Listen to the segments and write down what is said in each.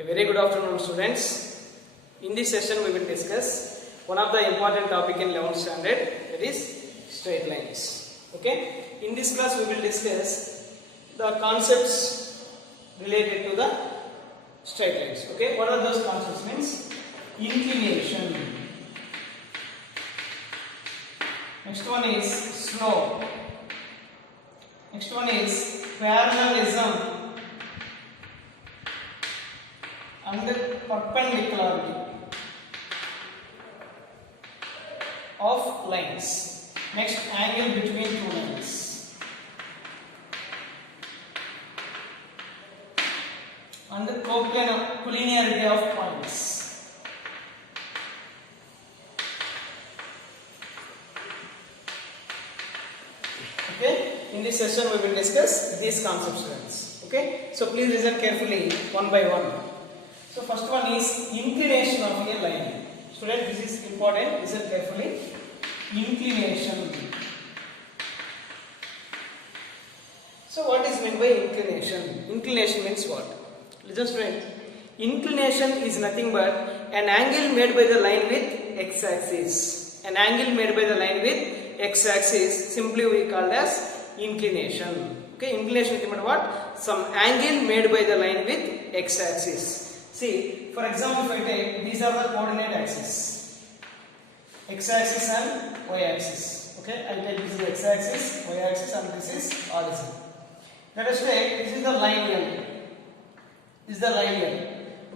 A very good afternoon, students. In this session we will discuss one of the important topic in 11th standard, that is straight lines. Okay. In this class we will discuss the concepts related to the straight lines. Okay. What are those concepts? Means inclination. Next one is slope. Next one is parallelism and perpendicularity of lines. Next, angle between two lines. And the collinearity of points. Okay, in this session we will discuss these concepts. Okay, so please listen carefully one by one. So first one is inclination of a line. Student, this is important. Listen carefully. Inclination. So what is meant by inclination? Inclination means what? Listen, student. Inclination is nothing but an angle made by the line with x-axis. An angle made by the line with x-axis simply we call as inclination. Okay, inclination is what? Some angle made by the line with x-axis. See, for example, if I take, these are the coordinate axes, x-axis and y-axis. Okay, I take this is x-axis, y-axis, and this is origin. Let us take, this is the line L. This is the line L.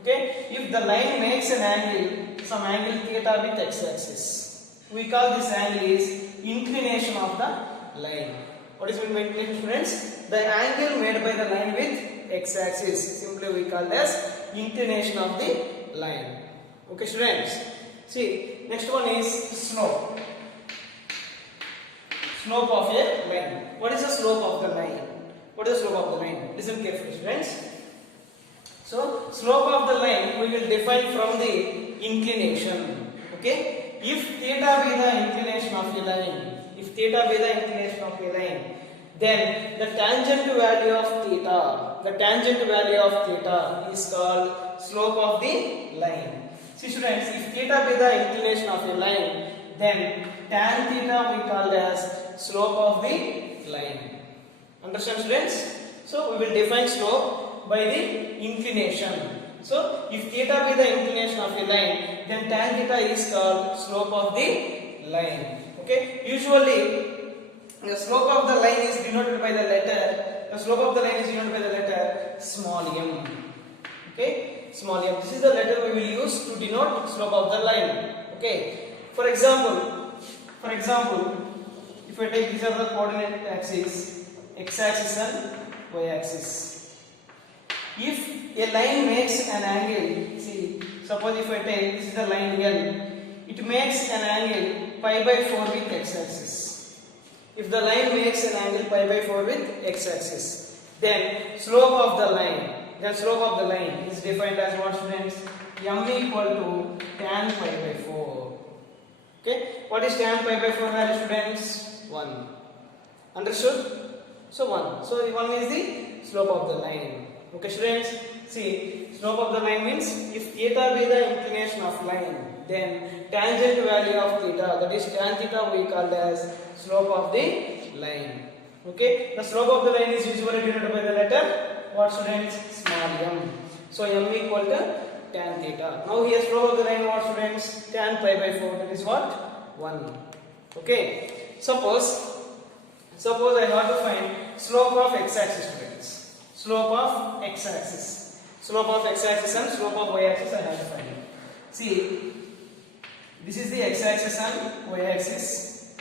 Okay, if the line makes an angle, some angle theta with x-axis, we call this angle is inclination of the line. What is meant by inclination, students? The angle made by the line with x-axis, simply we call as inclination of the line. Okay, students. See, next one is slope. Slope of a line. What is the slope of the line? What is the slope of the line? Listen carefully, students. So, slope of the line we will define from the inclination. Okay, if theta be the inclination of a line, then the tangent value of theta, is called slope of the line. See, students, if theta be the inclination of a line, then tan theta we call as slope of the line. Understand, students? So we will define slope by the inclination. So if theta be the inclination of a line, then tan theta is called slope of the line. Okay, usually the slope of the line is denoted by the letter. The slope of the line is denoted by the letter small m. Okay, small m. This is the letter we will use to denote slope of the line. Okay. For example, if I take these are the coordinate axes, x-axis and y-axis. If a line makes an angle, see, suppose if I take this is the line L, it makes an angle pi by 4 with x-axis. If the line makes an angle pi by 4 with x-axis, then slope of the line is defined as what, students? M equal to tan pi by 4. Okay, what is tan pi by 4 value, students? 1. Understood? So 1. So 1 is the slope of the line. Okay, students. See, slope of the line means if theta be the inclination of line, then tangent value of theta, that is tan theta, we call as slope of the line. Okay, the slope of the line is usually denoted by the letter what, students? Small m. So m equal to tan theta. Now here slope of the line what, students? Tan pi by 4, that is what? 1. Okay, suppose I have to find slope of x-axis, students. Slope of x-axis. Slope of x-axis and slope of y-axis I have to find. See, this is the x-axis and y-axis,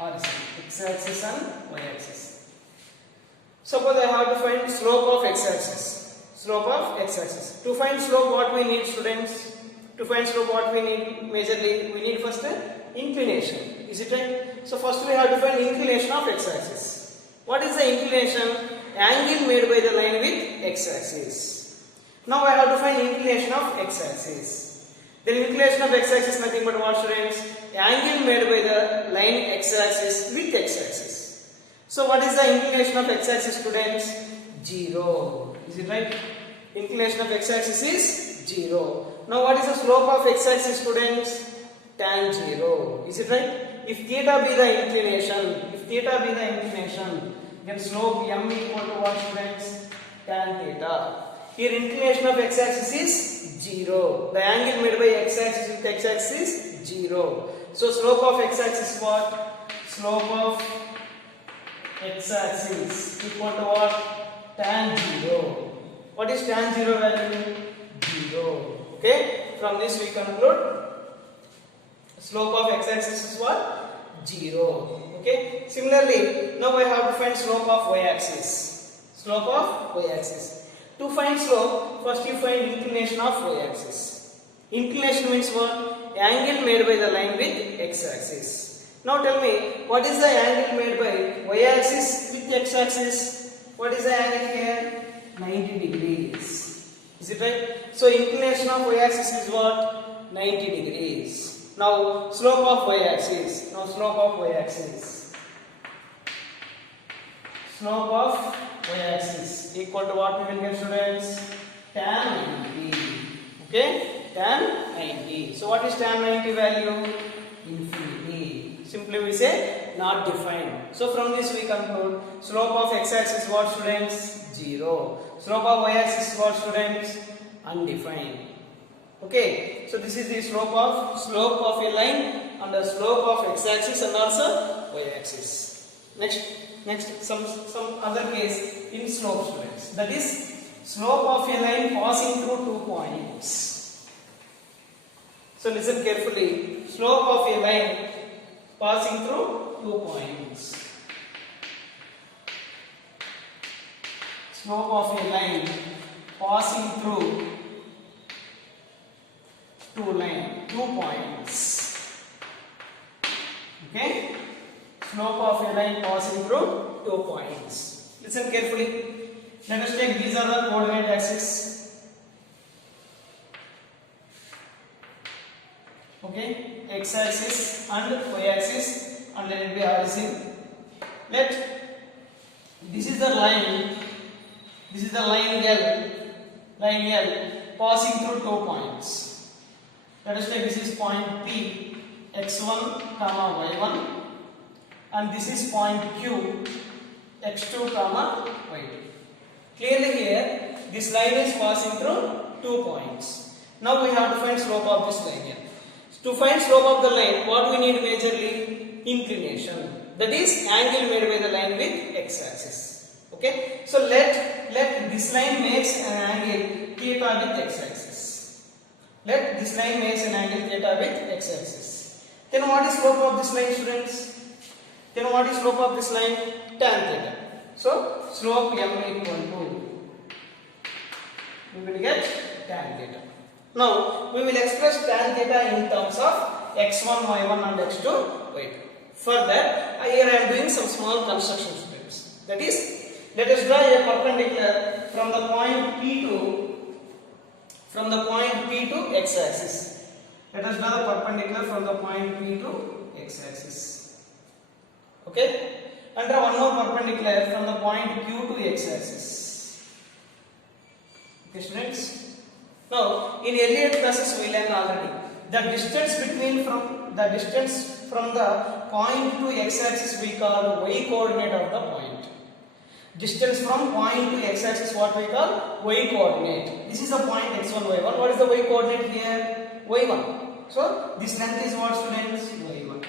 x-axis and y-axis. Suppose I have to find slope of x-axis. To find slope, what we need, students? To find slope, what we need majorly? We need first inclination. Is it right? So first we have to find inclination of x-axis. What is the inclination? Angle made by the line with x-axis. Now I have to find inclination of x-axis. The inclination of x-axis nothing but what, students? Angle made by the line x-axis with x-axis. So what is the inclination of x-axis, students? 0. Is it right? Inclination of x-axis is 0. Now what is the slope of x-axis, students? Tan 0. Is it right? If theta be the inclination, then slope m equal to what, students? Tan theta. Here inclination of x-axis is 0. The angle made by x-axis with x-axis is 0. So slope of x-axis is what? Slope of x-axis equal to what? Tan 0. What is tan 0 value? 0. Okay. From this we conclude slope of x-axis is what? 0. Okay. Similarly, now I have to find slope of y-axis. Slope of y-axis. To find slope, first you find inclination of y-axis. Inclination means what? Angle made by the line with x-axis. Now tell me, what is the angle made by y-axis with x-axis? What is the angle here? 90 degrees. Is it right? So inclination of y-axis is what? 90 degrees. Now slope of y-axis. Slope of y-axis equal to what we will get, students? Tan 90. Okay? Tan 90. So what is tan 90 value? Infinity. Simply we say not defined. So from this we conclude slope of x-axis is what, students? 0. Slope of y-axis is what, students? Undefined. Okay? So this is the slope of a line and the slope of x-axis and also y-axis. Next, some other case in slope, students. That is slope of a line passing through 2 points. So listen carefully. Slope of a line passing through 2 points. Slope of a line passing through 2 points. Okay? Slope of a line passing through 2 points. Listen carefully. Let us take these are the coordinate axes. Okay, x-axis and y-axis, and let it be origin. Let this is the line L passing through 2 points. Let us take this is point P, x1, y1. And this is point Q, x2, y2. Clearly here, this line is passing through 2 points. Now we have to find slope of this line here. To find slope of the line, what we need majorly? Inclination. That is angle made by the line with x-axis. Okay. So let this line makes an angle theta with x-axis. Let this line makes an angle theta with x-axis. Then what is slope of this line, students? Then what is slope of this line? Tan theta. So slope m equal to, we will get tan theta. Now we will express tan theta in terms of x1, y1 and x2, y2. Further, here I am doing some small construction, students. That is, let us draw a perpendicular from the point P to x-axis. Let us draw the perpendicular from the point P to x-axis. Okay, and draw one more perpendicular from the point Q to x-axis. Okay, students. Now, in earlier classes we learned already the distance from the point to x-axis we call y coordinate of the point. Distance from point to x-axis what we call y coordinate. This is the point x1, y1. What is the y coordinate here? y1. So this length is what, students? y1.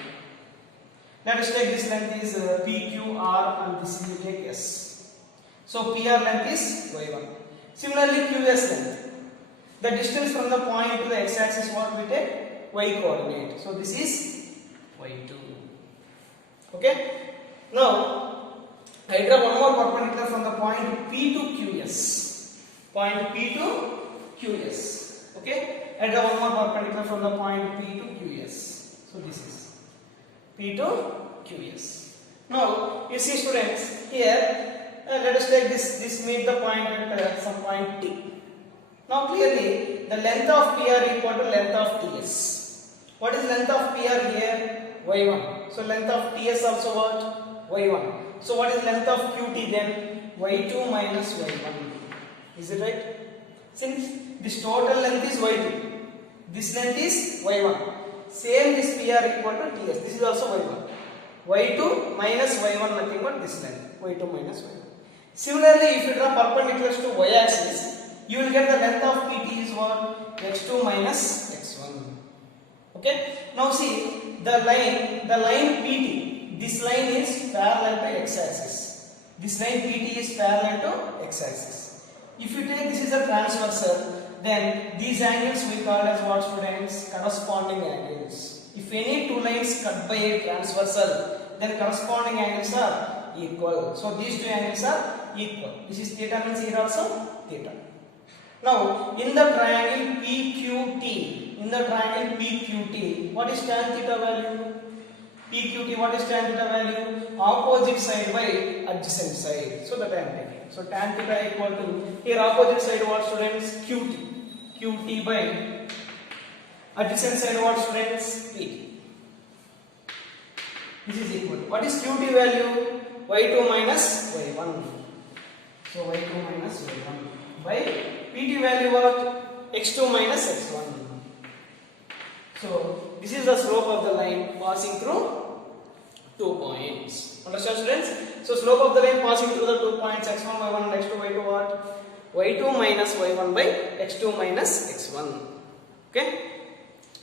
Let us take this length is PQR and this is take S. So PR length is y1. Similarly QS length. The distance from the point to the x-axis what we take? Y coordinate. So this is y2. Okay. Now I draw one more perpendicular from the point P to QS. Point P to QS. Okay. I draw one more perpendicular from the point P to QS. So this is P to QS. Now you see, students, here let us take this meet the point at some point T. Now clearly the length of PR equal to length of TS. What is length of PR here? y1. So length of TS also what? y1. So what is length of QT then? y2 minus y1. Is it right? Since this total length is y2, this length is y1. Same this PR equal to ts. This is also y1. y2 minus y1 nothing but this length. y2 minus y1. Similarly, if you draw perpendiculars to y-axis, you will get the length of PT is what? x2 minus x1. Okay. Now see the line PT. This line is parallel to x-axis. This line PT is parallel to x-axis. If you take this is a transversal, then these angles we call as what, students? Corresponding angles. If any two lines cut by a transversal, then corresponding angles are equal. So these two angles are equal. This is theta means here also theta. Now in the triangle PQT, what is tan theta value? PQT, what is tan theta value? Opposite side by adjacent side. So that I am taking. So tan theta equal to, here opposite side what, students? QT by adjacent side what, students? PT. This is equal. What is QT value? y2 minus y1. So y2 minus y1 by PT value what? x2 minus x1. So this is the slope of the line passing through 2 points. Understand, students? So slope of the line passing through the 2 points x1 y1 and x2 y2 what? y2 minus y1 by x2 minus x1. Okay?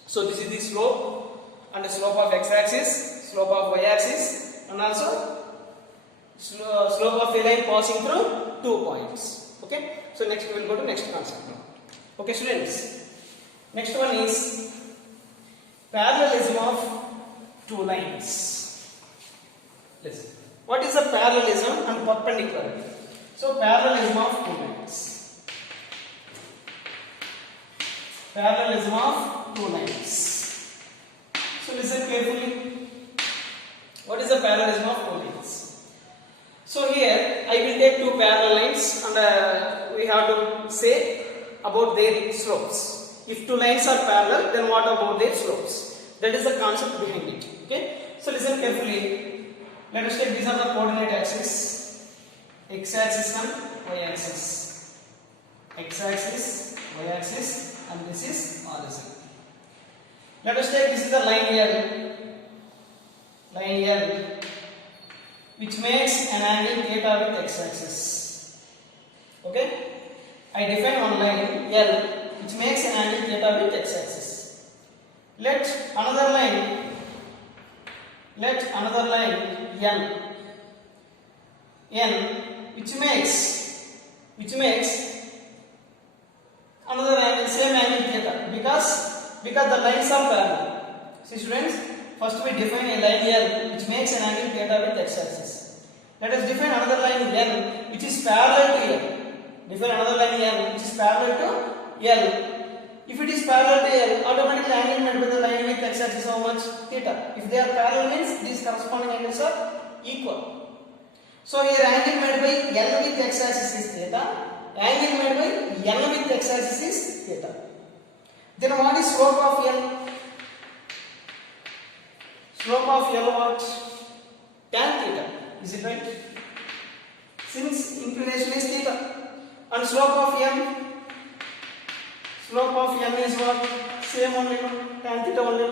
So this is the slope and the slope of x-axis, slope of y-axis, and also slope of a line passing through 2 points. Okay? So next we will go to next concept now. Okay, students? Next one is parallelism of two lines. Listen. What is the parallelism and perpendicularity? So parallelism of two lines. Parallelism of two lines. So listen carefully. What is the parallelism of two lines? So here I will take two parallel lines and we have to say about their slopes. If two lines are parallel, then what about their slopes? That is the concept behind it. Okay. So listen carefully. Let us take these are the coordinate axes, x-axis and y-axis. X-axis, y-axis, and this is horizon. Let us take this is the line L, which makes an angle theta with x-axis. Okay? I define one line L, which makes an angle theta with x-axis. Let another line N, which makes another angle, same angle theta, because the lines are parallel. See students, first we define a line L which makes an angle theta with x-axis. Let us define another line N which is parallel to L. Define another line L which is parallel to L. If it is parallel to L, automatically angle made by the line with x-axis how much? Theta. If they are parallel means these corresponding angles are equal. So here angle made by L with x-axis is theta. Angle made by L with x-axis is theta. Then what is slope of L? Slope of L what? Tan theta. Is it right? Since inclination is theta. And slope of M? Slope of M is what? Same only, tan theta only,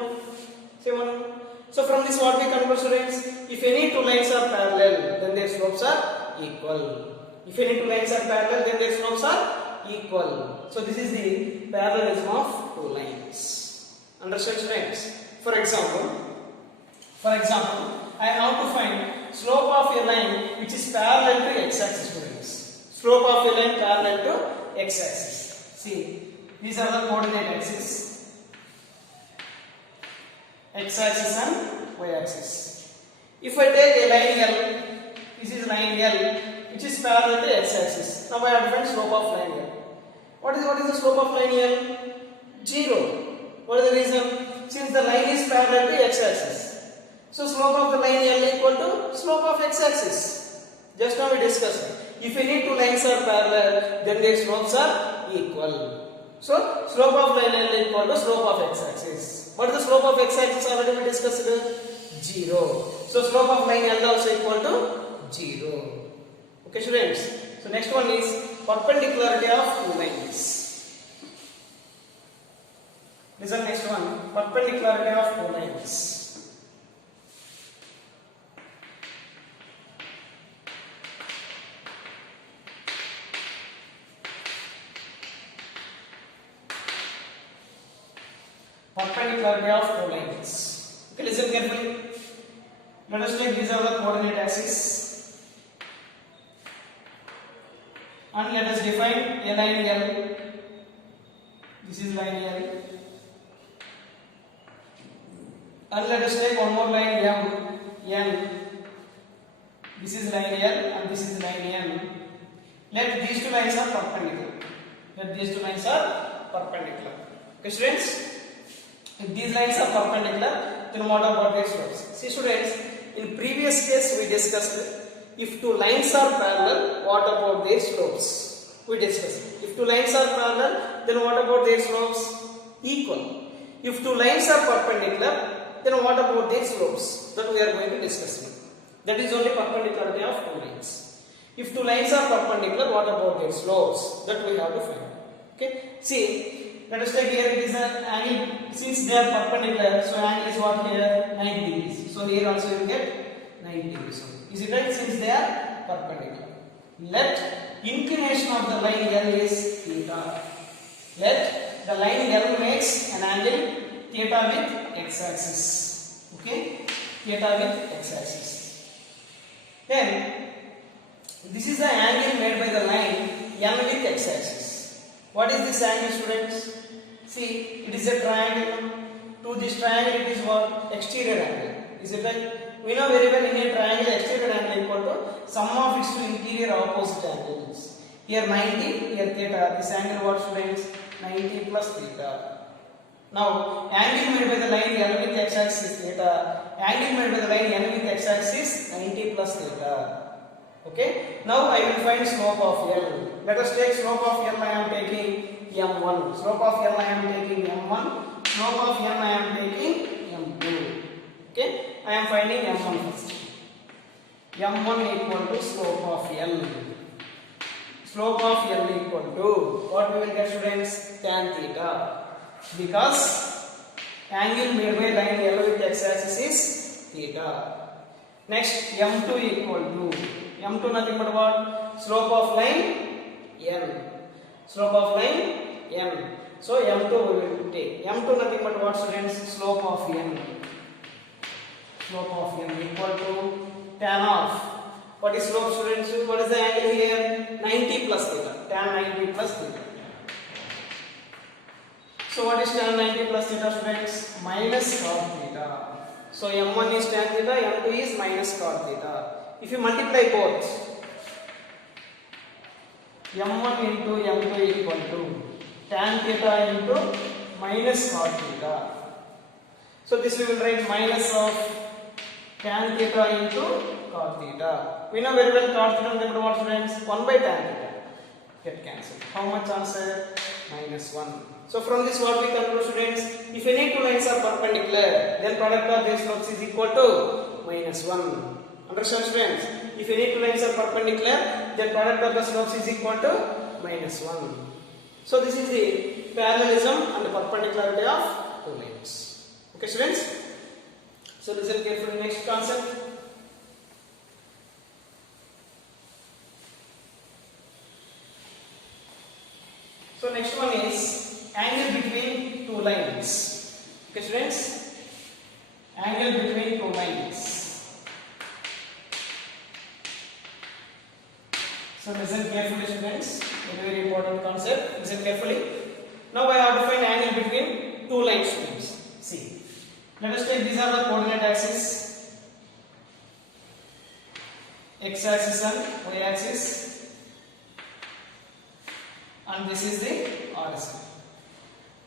same only. So from this what we conclude, students? If any two lines are parallel, then their slopes are equal. If any two lines are parallel, then their slopes are equal. So this is the parallelism of two lines. Understand, students? For example, I have to find slope of a line which is parallel to x-axis, students. Slope of a line parallel to x-axis. See, these are the coordinate axes, x-axis and y-axis. If I take a line L, this is line L which is parallel to x-axis. Now I have to find slope of line L. What is the slope of line L? 0. What is the reason? Since the line is parallel to x-axis. So slope of the line L equal to slope of x-axis. Just now we discussed. If any two lines are parallel, then their slopes are equal. So slope of line L equal to slope of x-axis. What is the slope of x-axis? Already we discussed 0. So slope of line L also equal to 0. Okay, students. So next one is perpendicularity of two lines. perpendicularity of two lines. Perpendicularity of two lines. Okay, listen carefully. Let us take these are the coordinate axes, and let us define a line L. This is line L, and let us take one more line N. This is line L and this is line N. Let these two lines are perpendicular. Let these two lines are perpendicular. Okay, students. If these lines are perpendicular, then what about their slopes? See, students, in previous case we discussed if two lines are parallel, what about their slopes? We discussed. If two lines are parallel, then what about their slopes? Equal. If two lines are perpendicular, then what about their slopes? That we are going to discuss now. That is only perpendicularity of two lines. If two lines are perpendicular, what about their slopes? That we have to find. Okay. See, let us take here it is an angle. Since they are perpendicular, so angle is what here? 90 degrees. So here also you will get 90 degrees. Is it right? Since they are perpendicular. Let inclination of the line L is theta. Let the line L makes an angle theta with x-axis. Okay? Theta with x-axis. Then this is the angle made by the line N with x-axis. What is this angle, students? See, it is a triangle. To this triangle, it is what? Exterior angle. Is it right? We know very well in a triangle, exterior angle equal to sum of its two interior opposite angles. Here 90, here theta. This angle what, students? 90 plus theta. Now, angle made by the line L with x-axis is theta. Angle made by the line N with x-axis 90 plus theta. Okay. Now I will find slope of L. Let us take slope of L. I am taking M1. Slope of L I am taking M1. Slope of N I am taking M2. Okay. I am finding M1 first. M1 equal to slope of L. Slope of L equal to what we will get, students? Tan theta. Because angle made by line L with x-axis is theta. Next, M2 equal to M2 nothing but what? Slope of line N. Slope of line N. So M2 we will take. M2 nothing but what, students? Slope of N. Slope of N equal to tan of. What is slope, students? What is the angle here? 90 plus theta. Tan 90 plus theta. So what is tan 90 plus theta, students? Minus cot theta. So M1 is tan theta, M2 is minus cot theta. If you multiply both, M1 into M2 equal to tan theta into minus cot theta. So this we will write minus of tan theta into cot theta. We know very well cot theta is what, students? 1 by tan theta. Get cancelled. How much answer? Minus 1. So from this what we conclude, students? If any two lines are perpendicular, then product of their slopes is equal to minus 1. Understand, students? If any two lines are perpendicular, then product of the slopes is equal to minus 1. So this is the parallelism and the perpendicularity of two lines. Okay, students? So listen carefully. Next concept. So next one is angle between two lines. Okay, students? Angle between two lines. So listen carefully, students. Very, very important concept. Listen carefully. Now I have to find angle between two lines, students. See. Let us take these are the coordinate axes. X axis and Y axis. And this is the horizon.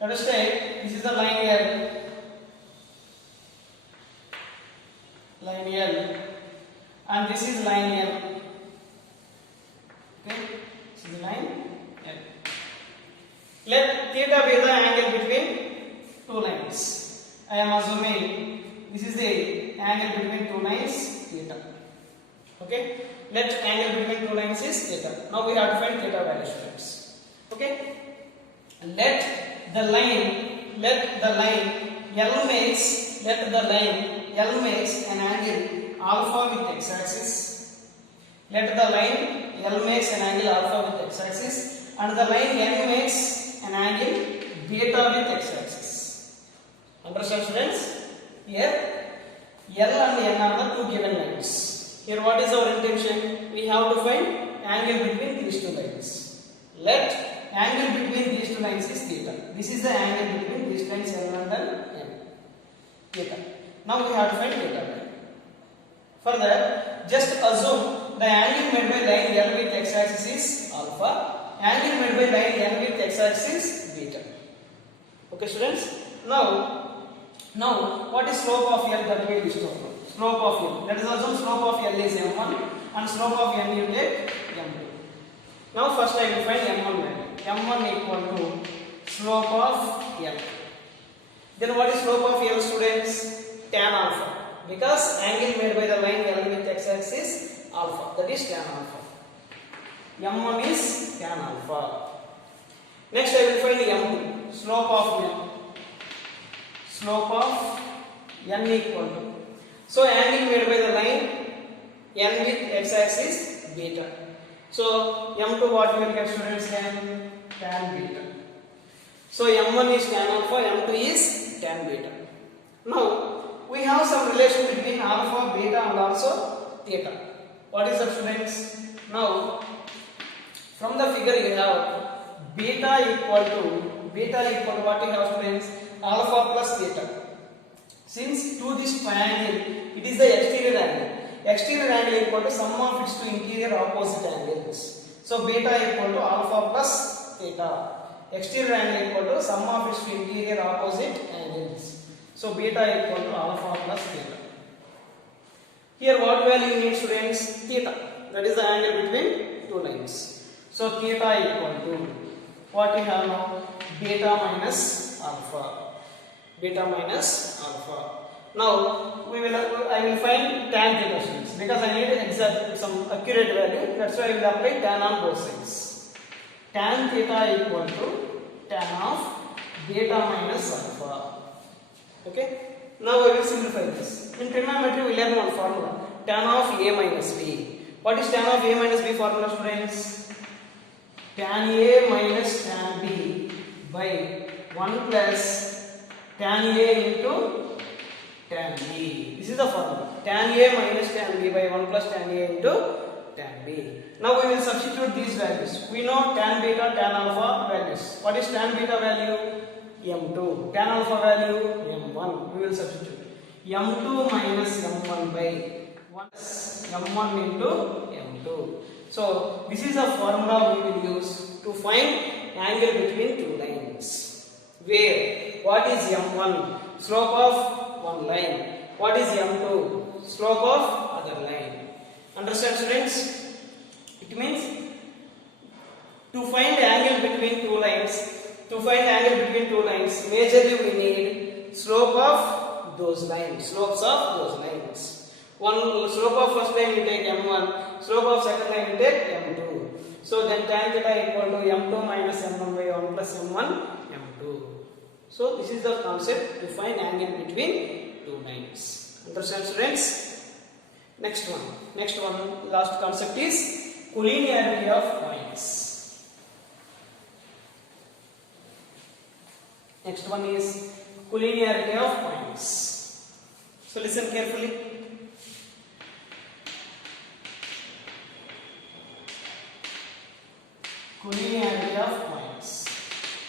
Let us take, this is the line L. Line L. And this is line L. Okay, this is the line L. Let theta be the angle between two lines. I am assuming this is the angle between two lines, theta. Okay, let angle between two lines is theta. Now we have to find theta value, students. Okay, let the line L makes, let the line L makes an angle alpha with x-axis. Let the line L makes an angle alpha with x-axis and the line N makes an angle beta with x-axis. Understand students? Here L and N are the two given lines. Here what is our intention? We have to find angle between these two lines. Let angle between these two lines is theta. This is the angle between these lines L and N. Theta. Now we have to find theta. Further, just assume the angle made by line L with x-axis is alpha. Angle made by line N with x-axis is beta. Okay students? Now, what is slope of L that we used to know? Slope of L. Let us assume slope of L is m1 and slope of N you take m2. Now first I will find m1 value. m1 equal to slope of L. Then what is slope of L students? Tan alpha. Because angle made by the line L with x-axis is alpha. That is tan alpha. m1 is tan alpha. Next I will find m2. Slope of N. Slope of N equal to. So angle made by the line N with x-axis beta. So m2 what we will get students then? Tan beta. So m1 is tan alpha, m2 is tan beta. Now we have some relation between alpha, beta and also theta. What is that students? Now from the figure you have beta equal to what you have students? Alpha plus theta. Since to this triangle it is the exterior angle. Exterior angle equal to sum of its two interior opposite angles. So beta equal to alpha plus theta. Exterior angle equal to sum of its two interior opposite angles. So beta equal to alpha plus theta. Here what value you need students? Theta. That is the angle between two lines. So theta equal to what we have now? Beta minus alpha. Beta minus alpha. Now I will find tan theta students because I need exact some accurate value. That's why I will apply tan on both sides. Tan theta equal to tan of beta minus alpha. Okay. Now I will simplify this. In trigonometry we learn one formula. Tan of a minus b. What is tan of a minus b formula students? Tan a minus tan b by 1 plus tan a into tan b. This is the formula. Tan a minus tan b by 1 plus tan a into tan b. Now we will substitute these values. We know tan beta, tan alpha values. What is tan beta value? m2. Tan alpha value m1. We will substitute. m2 minus m1 by 1 m1 into m2. So this is a formula we will use to find angle between two lines. Where what is m1? Slope of one line. What is m2? Slope of other line. Understand students? It means to find angle between two lines. To find angle between two lines, majorly we need slope of those lines. Slopes of those lines. One slope of first line we take m1. Slope of second line we take m2. So then tan theta equal to m2 minus m1 by 1 plus m1 m2. So this is the concept to find angle between two lines. Understand students? Next one, last concept is collinearity of points. Next one is collinearity of points. So listen carefully. Collinearity of points.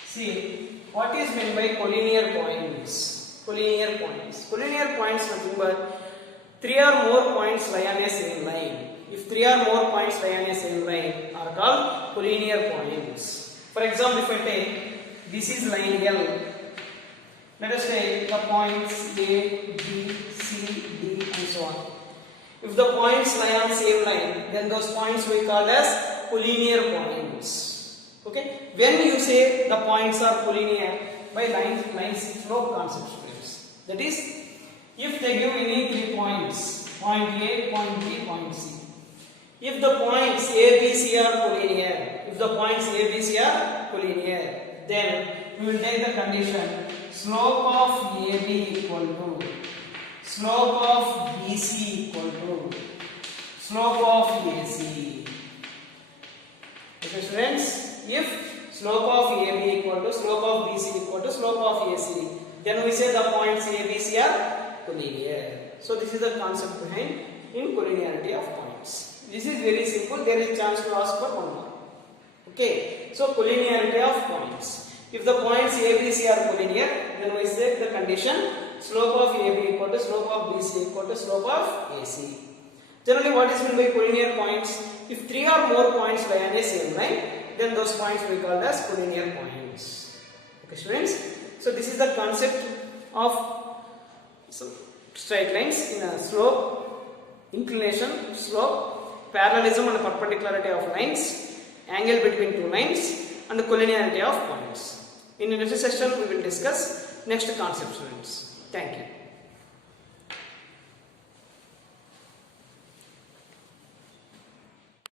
See, what is meant by collinear points? Collinear points. Collinear points nothing but 3 or more points lie on a same line. If 3 or more points lie on a same line are called collinear points. For example, if I take this is line L. Let us take the points A, B, C, D and so on. If the points lie on same line, then those points we call as collinear points. Okay? When you say the points are collinear, by line slope concept students. That is, if they give any 3 points, point A, point B, point C. If the points A, B, C are collinear, then we will take the condition slope of AB equal to slope of BC equal to slope of AC. Okay students, if slope of AB equal to slope of BC equal to slope of AC, then we say the points ABC are collinear. So this is the concept behind in collinearity of points. This is very simple. There is chance to ask for 1 mark. Okay, so collinearity of points. If the points ABC are collinear, then we say the condition slope of AB equal to slope of BC equal to slope of AC. Generally, what is meant by collinear points? If 3 or more points lie on a same line, then those points we call as collinear points. Okay, students. So this is the concept of straight lines in a slope, inclination, slope, parallelism and perpendicularity of lines, angle between two lines, and the collinearity of points. In the next session, we will discuss next concept, students. Thank you.